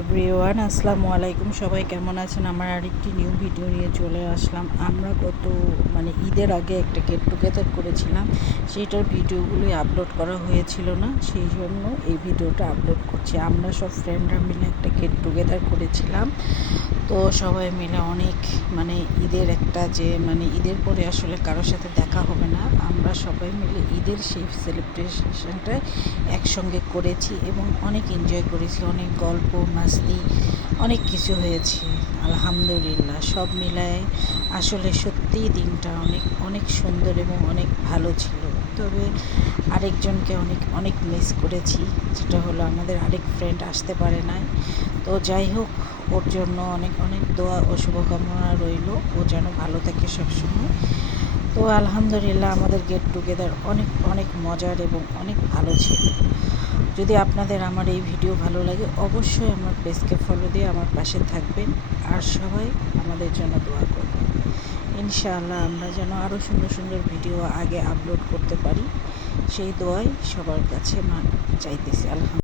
Everyone, আসসালামু আলাইকুম। সবাই কেমন আছেন? আমার আরেকটি নিউ ভিডিও নিয়ে চলে আসলাম। আমরা গত ঈদের আগে একটা গেট টুগেদার করেছিলাম, সেইটার ভিডিওগুলোই আপলোড করা হয়েছিল না, সেই জন্য এই ভিডিওটা আপলোড করছি। আমরা সব ফ্রেন্ডরা মিলে একটা গেট টুগেদার করেছিলাম। তো সবাই মিলে অনেক ঈদের একটা যে ঈদের পরে আসলে কারোর সাথে দেখা হবে না, আমরা সবাই মিলে ঈদের সেই সেলিব্রেশনটা একসঙ্গে করেছি এবং অনেক এনজয় করেছি। অনেক গল্প মাস্তি অনেক কিছু হয়েছে, আলহামদুলিল্লাহ। সব মিলায় আসলে সত্যিই দিনটা অনেক অনেক সুন্দর এবং অনেক ভালো ছিল। তবে আরেকজনকে অনেক অনেক মিস করেছি, যেটা হলো আমাদের আরেক ফ্রেন্ড আসতে পারে নাই। তো যাই হোক, ওর জন্য অনেক অনেক দোয়া ও শুভকামনা রইল, ও যেন ভালো থাকে সবসময়। তো আলহামদুলিল্লাহ, আমাদের গেট টুগেদার অনেক অনেক মজার এবং অনেক ভালো ছিল। যদি আপনাদের আমার এই ভিডিও ভালো লাগে, অবশ্যই আমার পেজকে ফলো দিয়ে আমার পাশে থাকবেন, আর সবাই আমাদের জন্য দোয়া করবেন। ইনশাআল্লাহ আমরা যেন আরও সুন্দর সুন্দর ভিডিও আগে আপলোড করতে পারি, সেই দোয়াই সবার কাছে চাইতেছি। আলহামদুলিল্লাহ।